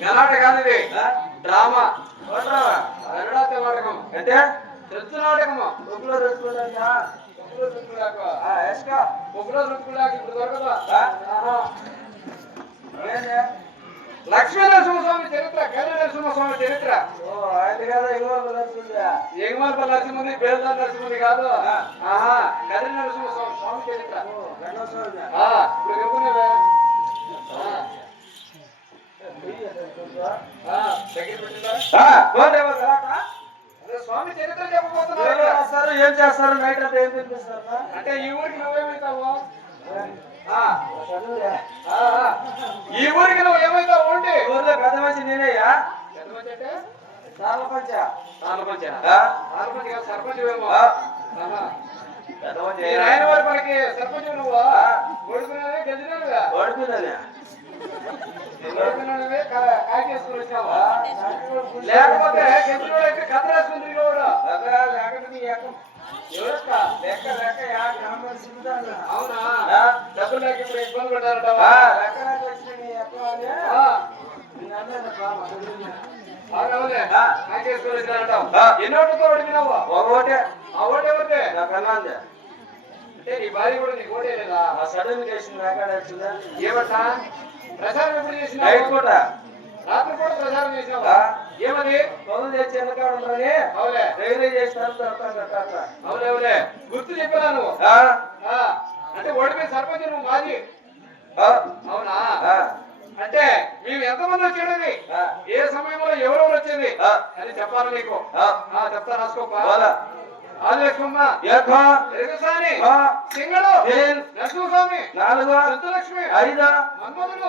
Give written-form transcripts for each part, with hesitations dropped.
గలాట కాదు ఇది డ్రామా గరుడాత నాటకం అంటే తెలుసు నాటకము ఒక్కలో ఇప్పుడు దొరకదా లక్ష్మీ నరసింహస్వామి చరిత్ర కళ్యాణ నరసింహస్వామి చరిత్ర ఎగుమర్పల్లి నరసింహుది బేల్దార్ నరసింహుది కాదు కళ్యాణ నరసింహస్వామి స్వామి చరిత్ర ఇప్పుడు చెప్పుకునేవే స్వామి చరిత్ర చెప్పబోతున్నారు. ఏం చేస్తారు నైట్ అంతా ఏం తినిపిస్తారు అంటే ఈ ఊరికి నువ్వేమవుతావు ఈ ఊరికి నువ్వు ఏమైతావు ఉండి ఊర్లో పెద్ద మనిషి నేనయ్యా పెద్ద మనిషి అంటే సర్పంచ్ సర్పంచ్ ఏమో ఆయన వారి మనకి సర్పంచ్ నువ్వు ఓడిపోయినా గెలిచినావుగా ఓడిపోయినా లేకపోతే గెలిచినోడైతే కథ రాసుకుంది అవునా డబ్బులు లేక ఇప్పుడు ఇబ్బంది పడ్డారట ఎన్ని ఓట్లతో ఓడిపోయినావు ఓటే ఆ ఓటు ఎవరితే అంటే నీ భార్య కూడా నీకు ఓటే లేదా సడన్ ఏమంటా ప్రచారం ఎప్పుడు చేసినా రాత్రి కూడా ప్రచారం చేసినావా ఏమని పనులు తెచ్చి వెనకాడని అవులే రైల్వే చేసినారు అవులే గుర్తు చెప్పాను నువ్వు అంటే ఓడిపోయి సర్పంచ్ నువ్వు మాజీ అవునా అంటే మేము ఎంతమంది వచ్చేది ఏ సమయంలో ఎవరెవరు వచ్చేది అని చెప్పాలి నీకు చెప్తా రాసుకోపా ఆదిలక్ష్మమ్మ సింగడు నరసింహస్వామి 4 సంతలక్ష్మి 5 మన్మధుడు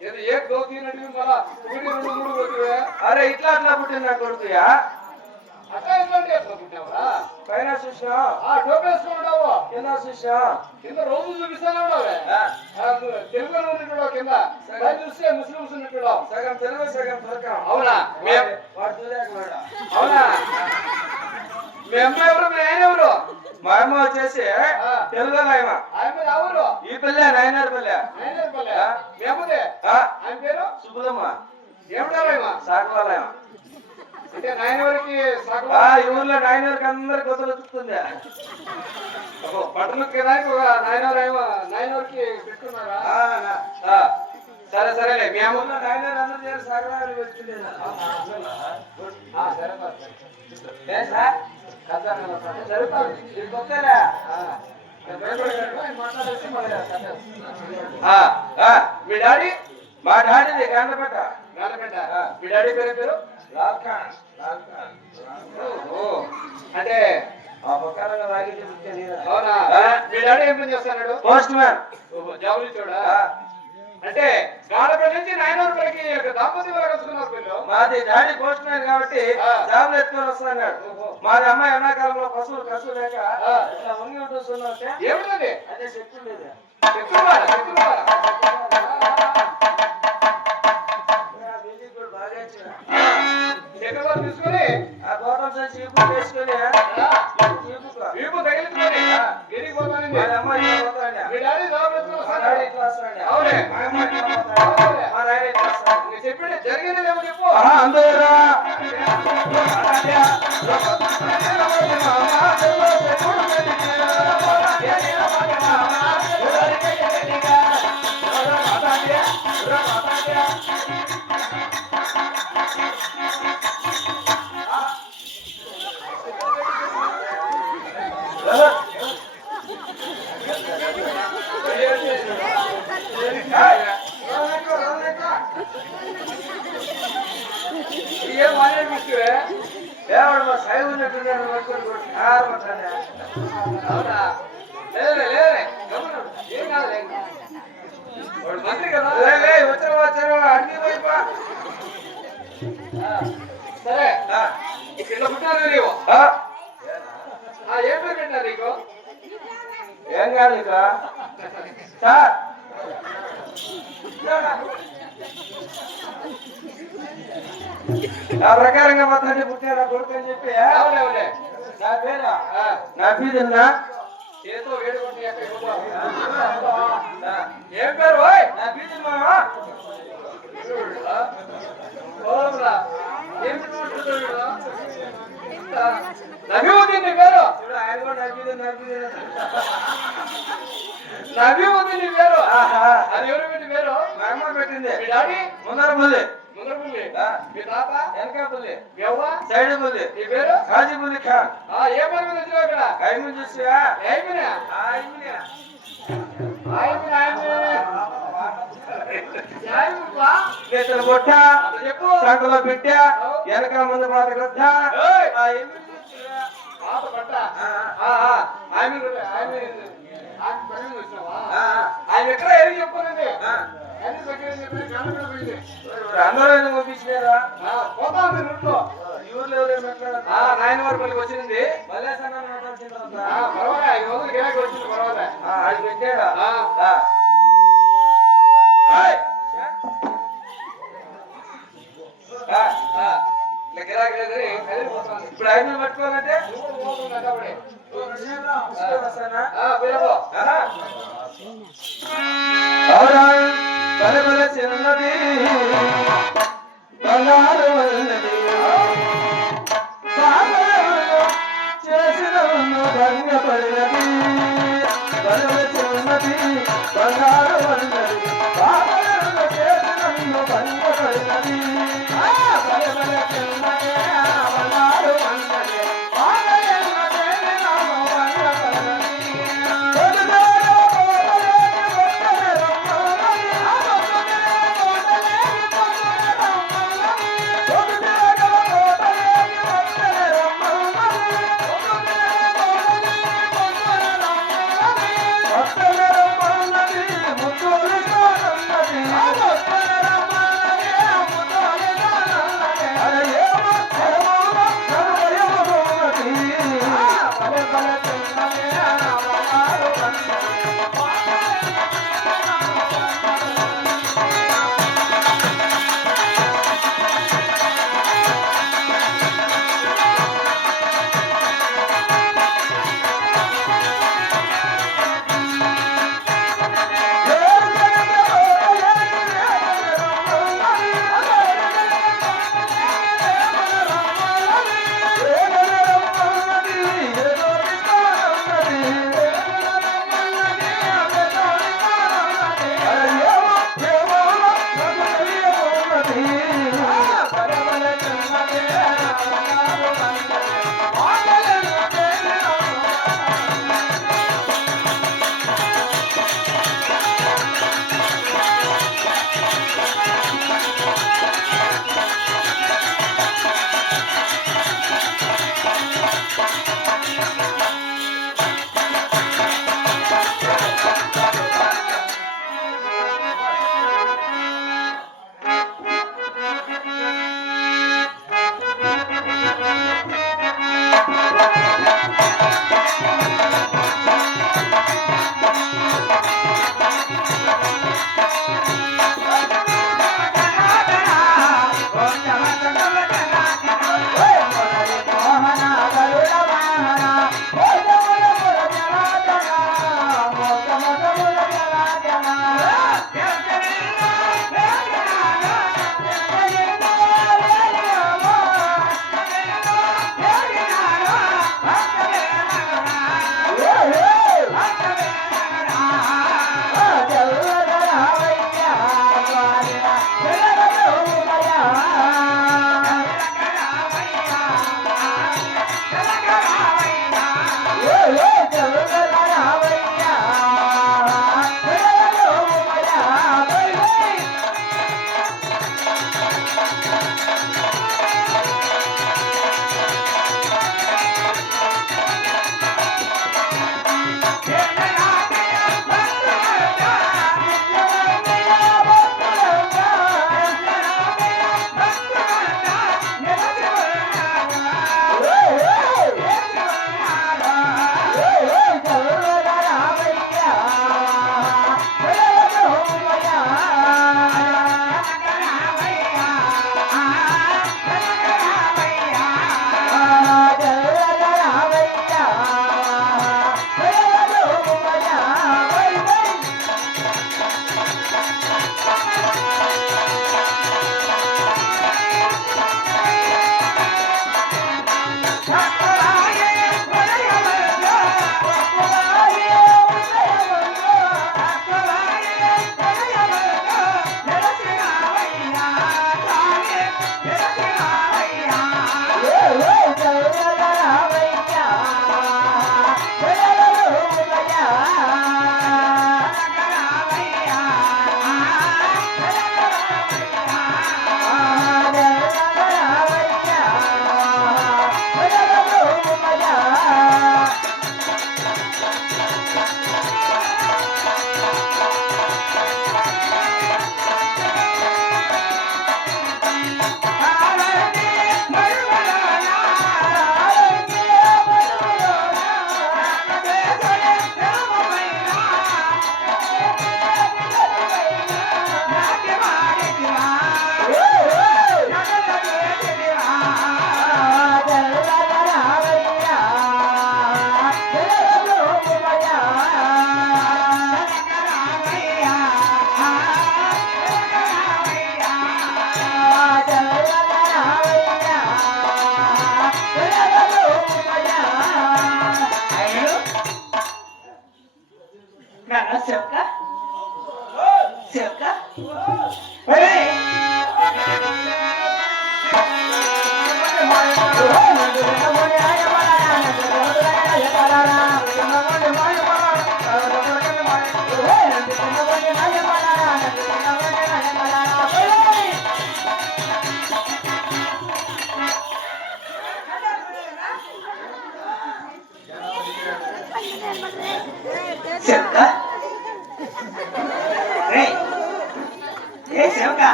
6 ఏక్ దో తీన్ అంటే మళ్ళా 2 3 పోతువే అరే ఇట్లా అట్లా పుట్టిన కొడుకుయా అట్లా ఇట్లాంటి అట్లా పుట్టావా పైన చూసా టోపేసుకుంటావు కింద చూసా కింద రోజు చూపిస్తానే ఉన్నావే తెలుగులో ఉన్నట్టు కింద చూస్తే ముస్లిమ్స్ ఉన్నట్టు సగం తెలుగు సగం దొరకం అవునా అవునా మీ అమ్మ ఎవరు మీ ఆయన ఎవరు మా అమ్మ వచ్చేసి తెలుగు ఎవరు ఈ పిల్ల నాయనారు పిల్ల మీ అమ్మదే ఆయన పేరు సుబ్బులమ్మ ఏమిటా సాగవాలయమ అంటే నాయనవరికి ఈ ఊర్లో నాయనవరికి అందరికి గుర్తులుతుంది బట్టలు నాయనవరికి పెట్టుకున్నారా సరే సరేలే మీ అమ్మ నాయనరు అందరూ చేసి సాగవాలు వచ్చింది మీ డాడీ మా డాడీది గాంధపేట మీ డాడీ పేరు అంటే అవునా మీ డాడీ ఏం పని చేస్తున్నాడు పోస్ట్ మ్యాన్ జాబులు చూడా అంటే గాడపల్లి నుంచి నాయనూరుపల్లికి దాంపత్యం కలుసుకున్నారు పిల్లలు మాది డాడీ పోస్ట్ మ్యాన్ కాబట్టి జాబులు ఎత్తుకొని వస్తున్నాడు మాది అమ్మాయి ఎండాకాలంలో కసులు లేక ఇట్లా వంగి ఉంటుందంటే ఏమిటది అదే శక్తి ఉండేది తీసుకుని ఆ గోటం సంచి వేసుకొని వీపు తగిలించుకొని గిరిగిపోతాను అమ్మాయి చెప్పండి జరిగింది లేవు చెప్పు అందరూ మంత్రి కదా వచ్చారు అన్ని వైపు సరే ఇట్లా పుట్టారు నీవు ఏం పేరు పెట్టినారు నీకు ఏం కాదు ఇక సార్ నా ప్రకారంగా మొత్తాన్ని పుట్టారా కొడుకు అని చెప్పి నా పేరా నా పేరున్నా చేతో వేడుకుంటే ఏం పేరు నా పేరు మామా నబీవుద్దీన్ నీ పేరు ఆయన కూడా నబీవుద్దీన్ నీ పేరు అది ఎవరు పెట్టి పేరు మా అమ్మ పెట్టింది మీ డాడీ ముందర పుల్లి మీ తాత వెనక పుల్లి ఎవ్వ సైడ్ పుల్లి నీ పేరు కాజీ పుల్లి ఖాన్ ఏ పని మీద వచ్చినావు ఇక్కడ ఐమిని చూసివా బొట్ట చెప్పు సంకలో పెట్టా వెనక ముందు పాత గొట్ట పాత పట్ట ఆయన ఎక్కడ ఏం చెప్పుకోనండి అందరూ ఎందుకు పంపించినారా పోతా ఉంది రూట్లో ఈ ఊర్లో ఎవరైనా నాయన వారి పల్లికి వచ్చింది పర్వాలే 5 రోజులు గిరాకీ వచ్చింది పర్వాలే అది పెట్టాడా గిరాకీ లేదని ఇప్పుడు 5 పట్టుకోవాలంటే బలే బలే చిన్నది బంగారు వల్లది చేసిన భంగపడినది బలే చిన్నది బంగారు వల్లది చేసిన భంగపడినది బలే బలే చిన్నది బంగారు వల్లది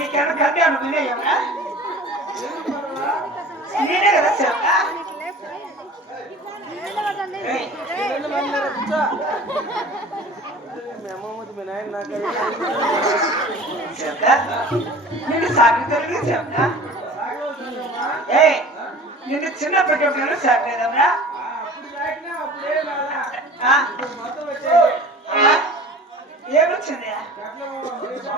నీకేమన్నా కర్రీ అనుకునేయమ్మా నేనే కదా చెప్తా నిన్ను సాగుతుంది చెప్తా నిన్ను చిన్నప్పటి సాగలేదమ్మా ఏమొచ్చింది